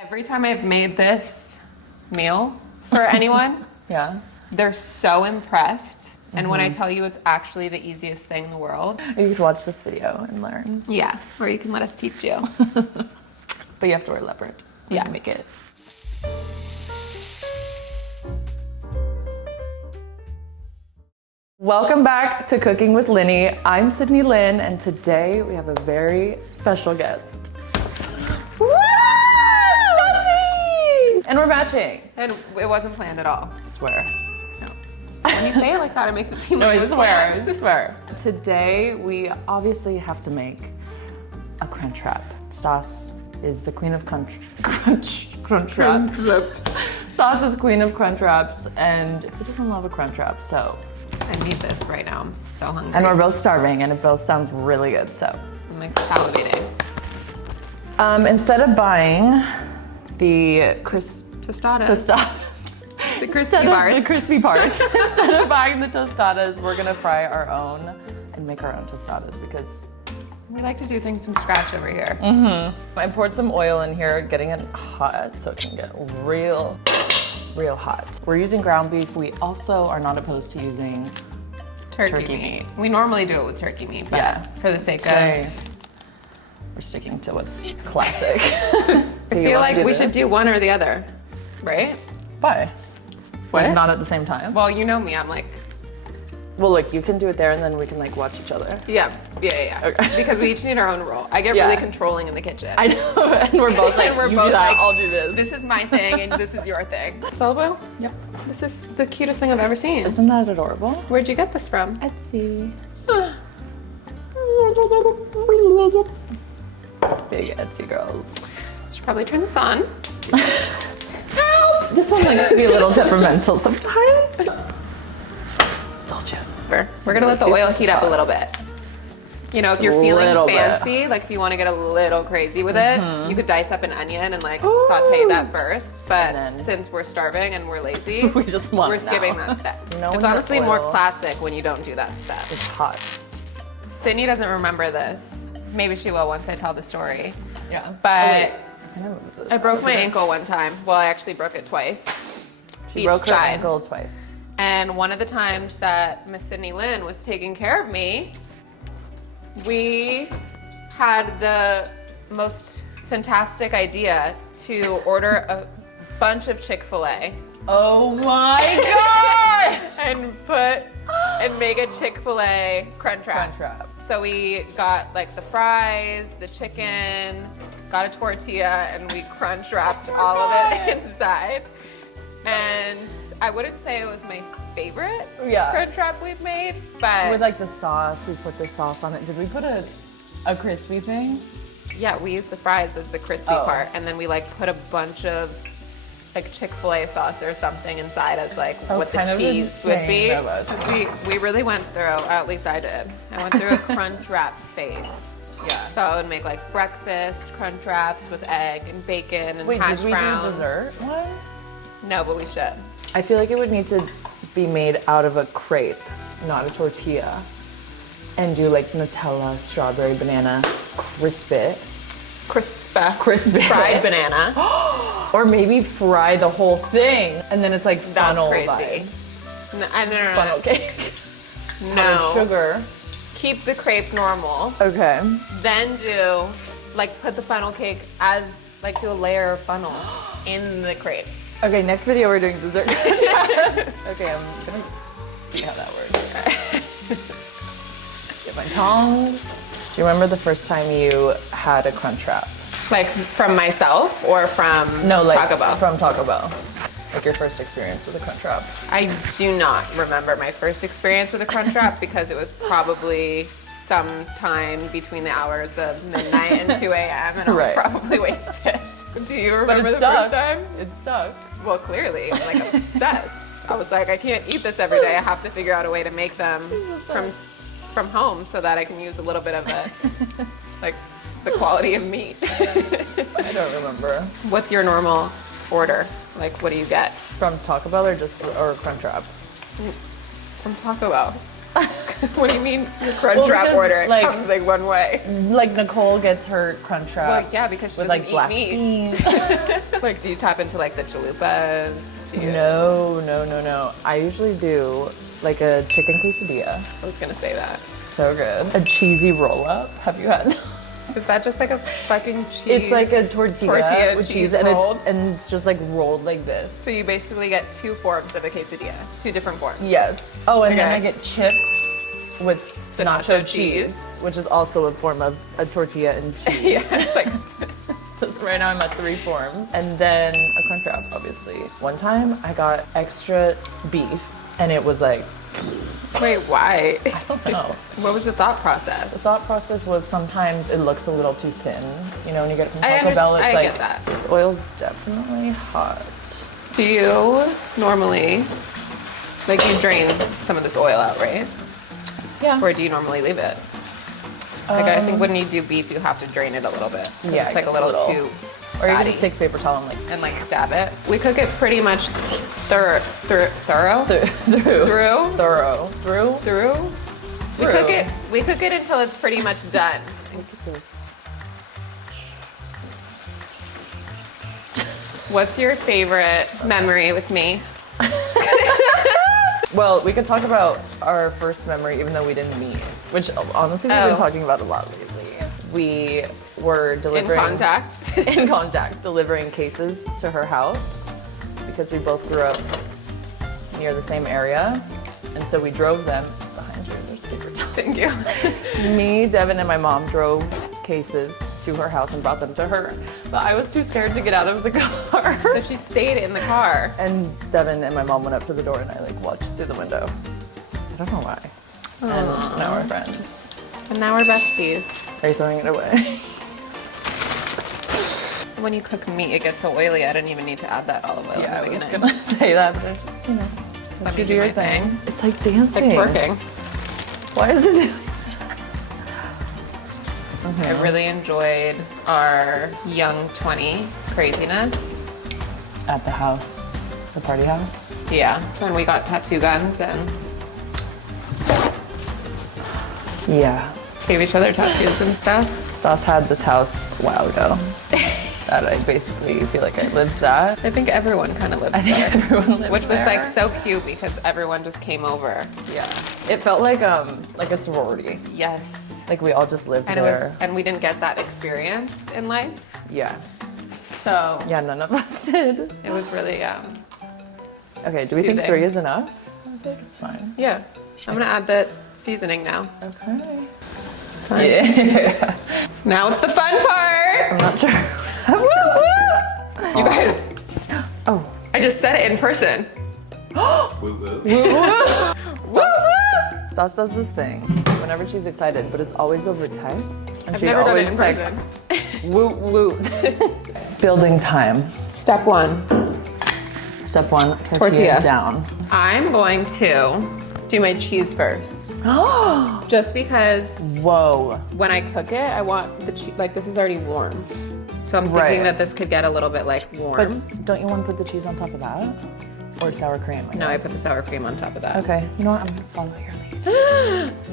Every time I've made this meal for anyone, Yeah. they're so impressed. And when I tell you it's actually the easiest thing in the world. You could watch this video and learn. Yeah, or you can let us teach you. But you have to wear leopard. Yeah. To make it. Welcome back to Cooking with Lynnee. I'm Sydney Lynn, and today we have a very special guest. Woo! Stassi! And we're matching. And it wasn't planned at all. I swear. No. When you say it like that, it makes it seem No, like I it was swear. planned. I swear. Today we obviously have to make a Crunchwrap. Stas is the queen of Crunchwraps. Stas is queen of Crunchwraps, and who doesn't love a Crunchwrap? So. I need this right now. I'm so hungry. And we're both starving, and it both sounds really good. So. I'm like salivating. Instead of buying the Tostadas. The crispy Instead of parts. the crispy parts. Instead of buying the tostadas, we're gonna fry our own and make our own tostadas because We like to do things from scratch over here. I poured some oil in here, getting it hot so it can get real hot. We're using ground beef. We also are not opposed to using Turkey meat. We normally do it with turkey meat, but Yeah. for the sake Today, of... we're sticking to what's classic. I feel like we should do one or the other, right? Why? What? Not at the same time? Well, you know me, I'm like, Well, look, you can do it there and then we can like watch each other. yeah. Okay. Because we each need our own role. I get Yeah. really controlling in the kitchen. I know, and we're both like, And we're you both do that, like, I'll do this. This is my thing and this is your thing. Olive oil? Yep. This is the cutest thing I've ever seen. Isn't that adorable? Where'd you get this from? Etsy. Big Etsy girls. Should probably turn this on. This one likes to be a little temperamental sometimes. Told you. We're gonna let the oil heat up a little bit. You know, if you're feeling little bit. fancy, like if you want to get a little crazy with it, you could dice up an onion and like saute that first. But And then- since we're starving and we're lazy, We just want we're it now. skipping that step. No, It's when your honestly more oil- classic when you don't do that step. It's hot. Sydney doesn't remember this. Maybe she will once I tell the story. Yeah. But I I broke my ankle one time. Well, I actually broke it twice. She each broke her side. ankle twice. And one of the times that Miss Sydney Lynn was taking care of me, we had the most fantastic idea to order a bunch of Chick-fil-A Oh my god! and make a Chick-fil-a Crunchwrap. Crunchwrap. So we got like the fries, the chicken, got a tortilla, and we crunch wrapped all of it inside. And I wouldn't say it was my favorite crunch wrap we've made, but With like the sauce, we put the sauce on it. Did we put a crispy thing? yeah, we used the fries as the crispy Oh. part, and then we like put a bunch of like Chick-fil-A sauce or something inside as like That was what the kind of cheese would be. insane of us. 'Cause we really went through, at least I did. I went through a crunch wrap phase. Yeah. So I would make like breakfast crunch wraps with egg and bacon and Wait, hash did we browns. do dessert one? No, but we should. I feel like it would need to be made out of a crepe, not a tortilla. And do like Nutella, strawberry, banana, crisp it. Crisp Fried fried banana. Or maybe fry the whole thing. And then it's like That's funnel crazy. vibes. No, Funnel cake. no. Powdered sugar. Keep the crepe normal. Okay. Then do like put the funnel cake as like do a layer of funnel in the crepe. Okay, next video we're doing dessert. Okay, I'm gonna see how that works. Get my tongs. Do you remember the first time you had a Crunchwrap? Like from myself or from Taco Bell? From Taco Bell. Like your first experience with a Crunchwrap. I do not remember my first experience with a Crunchwrap because it was probably sometime between the hours of midnight and 2 a.m. and I was Right. probably wasted. Do you But remember it's the stuck. first time? It's stuck. Well, clearly, I'm like obsessed. I was like, I can't eat this every day. I have to figure out a way to make them from home so that I can use a little bit of it, like the quality of meat. I don't remember. What's your normal order? Like, what do you get From Taco Bell or Crunchwrap? from Taco Bell? What do you mean your crunch wrap because, order? It like- comes like one way. Like Nicole gets her crunch wrap. Well, yeah, because she with doesn't like black eat meat. beans. Like, do you tap into like the chalupas? Do you? No. I usually do like a chicken quesadilla. I was gonna say that. So good. A cheesy roll up. Have you had? Is that just like a fucking cheese? It's like a tortilla and with cheese and rolled. it's just like rolled like this. So you basically get 2 forms of a quesadilla, 2 different forms. Yes. Oh, and then Okay. I get chips with The nacho cheese. which is also a form of a tortilla and cheese. Yeah, it's like So right now I'm at 3 forms. And then a crunch wrap, obviously. One time I got extra beef and it was like, wait, why? I don't know. What was the thought process? The thought process was sometimes it looks a little too thin. You know, when you get it from Taco Bell, it's I like, get that. this oil's definitely hot. Do you normally, like you drain some of this oil out, right? Yeah. Or do you normally leave it? Like I think when you do beef, you have to drain it a little bit. 'Cause Yeah, it's like it a gets little a little- too Or you can fatty. just take paper towel and like And like dab it. We cook it pretty much thorough. through. We cook it. We cook it until it's pretty much done. Look at this. What's your favorite memory with me? Well, we could talk about our first memory, even though we didn't meet, which honestly we've been talking about a lot lately. We were delivering In contact. delivering cases to her house because we both grew up near the same area, and so we drove them. Behind you, there's paper towel. Thank you. Me, Devin, and my mom drove cases to her house and brought them to her, but I was too scared to get out of the car. So she stayed in the car. And Devin and my mom went up to the door and I like watched through the window. I don't know why. And now we're friends. And now we're besties. Are you throwing it away? When you cook meat, it gets so oily. I didn't even need to add that olive oil Yeah, I in the was beginning. gonna say that, but I just, you know, Just let let you me do do your my thing. thing. It's like It's dancing. like twerking. Why is it doing I really enjoyed our young 20 craziness. at the house, the party house? Yeah, when we got tattoo guns and Yeah. gave each other tattoos and stuff. Stas had this house a while ago that I basically feel like I lived at. I think everyone kind of lived I think there. everyone lived Which was there. like so cute because everyone just came over. Yeah. It felt like a sorority. Yes. Like we all just lived And there. and we didn't get that experience in life. Yeah. So Yeah, none of us did. it was really, Okay, do we think Soothing. 3 is enough? I think it's fine. yeah. I'm gonna add the seasoning now. Okay. Fun. Yeah. Now it's the fun part. I'm not sure. Woo, woo. You guys, Oh. I just said it in person. Woo woo. Woo, woo. Stas does this thing whenever she's excited, but it's always over text. And I've she never done it always in texts, person. Woot woot. Building time. Step 1. Step 1, tortilla Tortilla. down. I'm going to do my cheese first. Just because Whoa. when I cook it, I want the cheese, like this is already warm. So I'm thinking Right. that this could get a little bit like warm. But don't you want to put the cheese on top of that? Or sour cream? No, I guess? put the sour cream on top of that. Okay. You know what? I'm gonna follow your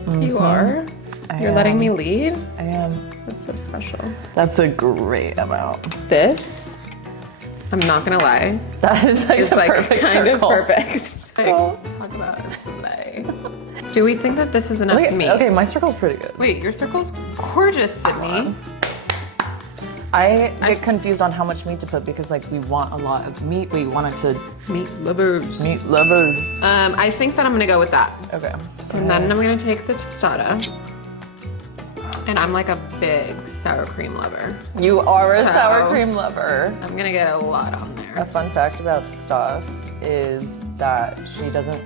lead. You are? I You're letting am. me lead? I am. That's so special. That's a great amount. This, I'm not gonna lie, That is like is the like perfect kind circle. of perfect. Like, talk about a sleigh. Do we think that this is enough meat? Okay, my circle's pretty good. Wait, your circle's gorgeous, Sydney. I get confused on how much meat to put because like we want a lot of meat. We want it to Meat lovers. meat lovers. I think that I'm gonna go with that. Okay. And then I'm gonna take the tostada. And I'm like a big sour cream lover. You are a So, sour cream lover. I'm gonna get a lot on A there. fun fact about Stas is that she doesn't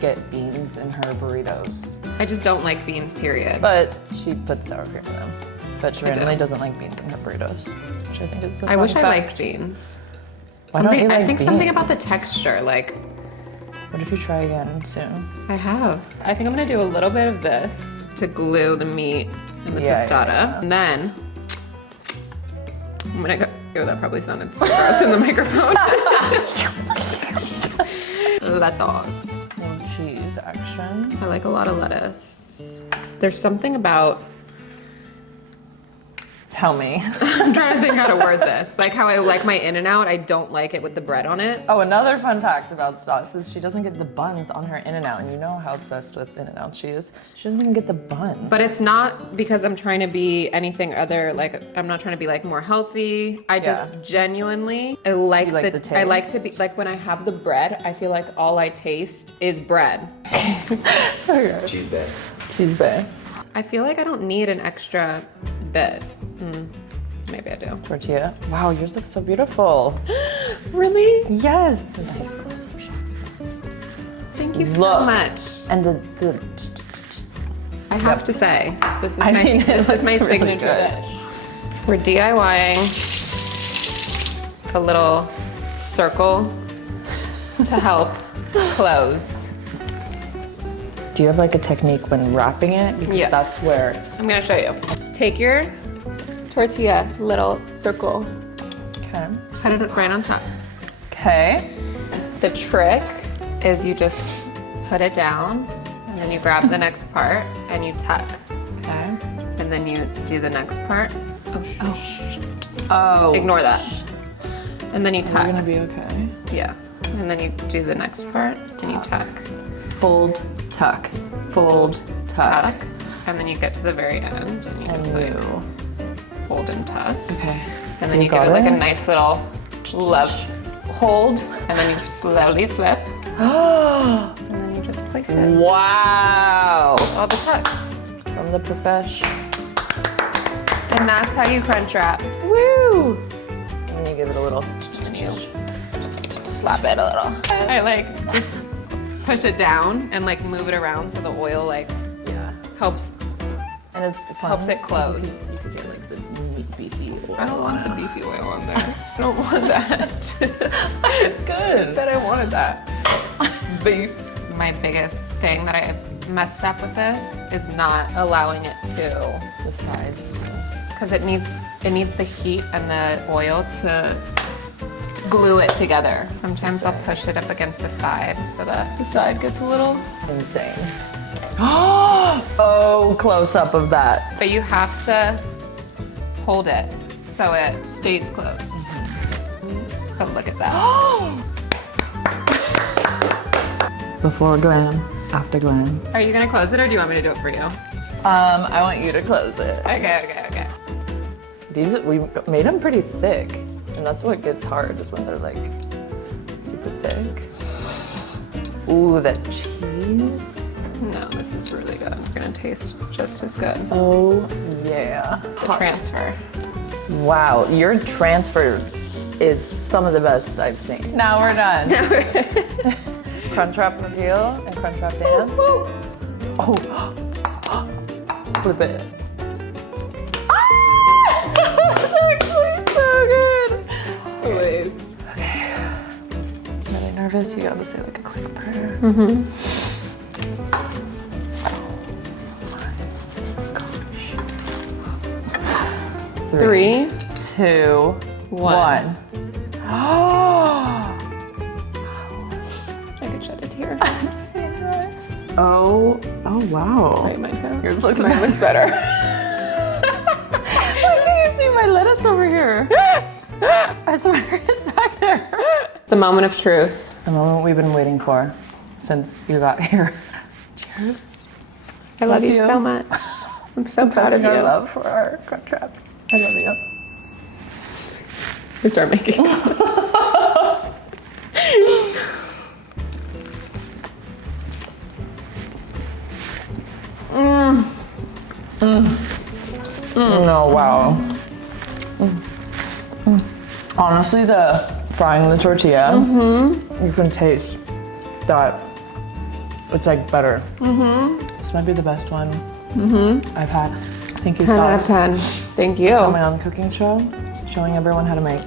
get beans in her burritos, I just don't like beans, period. but she puts sour cream in them. But she I do. randomly doesn't like beans in her burritos, which I think is. I wish I liked beans. Why don't you I like think something about the beans? texture, like What if you try again soon? I have. I think I'm gonna do a little bit of this to glue the meat and the Yeah, tostada. yeah. And then I'm gonna go, ew, that probably sounded so gross in the microphone. Lettuce. More cheese action. I like a lot of lettuce. There's something about, Tell me. I'm trying to think how to word this. Like how I like my In-N-Out, I don't like it with the bread on it. Oh, another fun fact about Stas is she doesn't get the buns on her In-N-Out, and you know how obsessed with In-N-Out she is. She doesn't even get the bun. But it's not because I'm trying to be anything other, like I'm not trying to be like more healthy. I just genuinely, I like, like the I like to taste? be, like when I have the bread, I feel like all I taste is bread. Cheese bed. Cheese bay. I feel like I don't need an extra bit. Maybe I do. Tortilla. Wow, yours looks so beautiful. Really? Yes. Nice close-up shot. Thank you so Look. much. And the I have to say, this is I my mean, this is my it's really signature good. dish. We're DIYing a little circle to help close. Do you have like a technique when wrapping it? Because Yes. that's where. I'm gonna show you. Take your tortilla, little circle, Okay. put it right on top. Okay. The trick is you just put it down, and then you grab the next part and you tuck, Okay. and then you do the next part. Oh. Ignore that. And then you We're tuck. gonna be okay. Yeah. And then you do the next part and you tuck. Fold, tuck. Fold, tuck. Tuck. And then you get to the very end and you just like fold and tuck. Okay. And then you give it like a nice little love hold, and then you slowly flip, and then you just place it. Wow. All the tucks. From the profesh. And that's how you crunch wrap. Woo! And you give it a little. And you slap it a little. I like just push it down and like move it around so the oil like helps And it's fun. helps it close. You could get like the meat beefy oil. I don't want the beefy oil on there. I don't want that. It's good. I said I wanted that. Beef. My biggest thing that I've messed up with this is not allowing it to, The sides. because it needs the heat and the oil to glue it together. Sometimes I'll push it up against the side so that the side gets a little. Insane. Oh, close up of that. But you have to hold it so it stays closed. Oh, look at that. Before glam, after glam. Are you gonna close it or do you want me to do it for you? I want you to close it. Okay. These, we made them pretty thick. And that's what gets hard, is when they're like super thick. Ooh, that cheese. No, this is really good. We're gonna taste just as good. Oh, yeah. The transfer. Wow, your transfer is some of the best I've seen. Now we're done. Crunchwrap reveal and Crunchwrap dance. Oh, flip it. Ah! That's actually so good. Please. Okay. Really nervous? You gotta say like a quick prayer. Three, 2, 1. I could shed a tear. Oh wow. Right, mine go. Yours looks Mine looks better. How can you see my lettuce over here? I swear it's back there. The moment of truth. The moment we've been waiting for since you got here. Cheers. I love you you. so much. I'm so proud of Passing our you. love for our Crunchwraps. I love you. We start making it. No, wow. Honestly, the frying the tortilla, you can taste that it's like butter. This might be the best one I've had. Thank you, 10 out of Stas. 10. Thank you. On my own cooking show, showing everyone how to make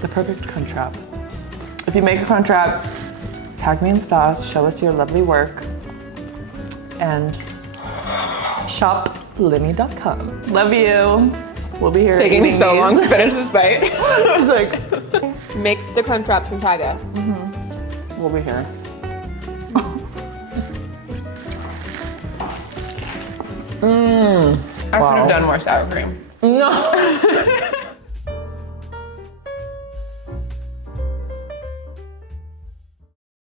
the perfect Crunchwrap. If you make a Crunchwrap, tag me in Stas, show us your lovely work, and shop Lynnee.com. Love you. We'll be here. It's taking eating so these. long to finish this bite. I was like, Make the Crunchwraps and tag us. we'll be here. I could have done more sour cream. No.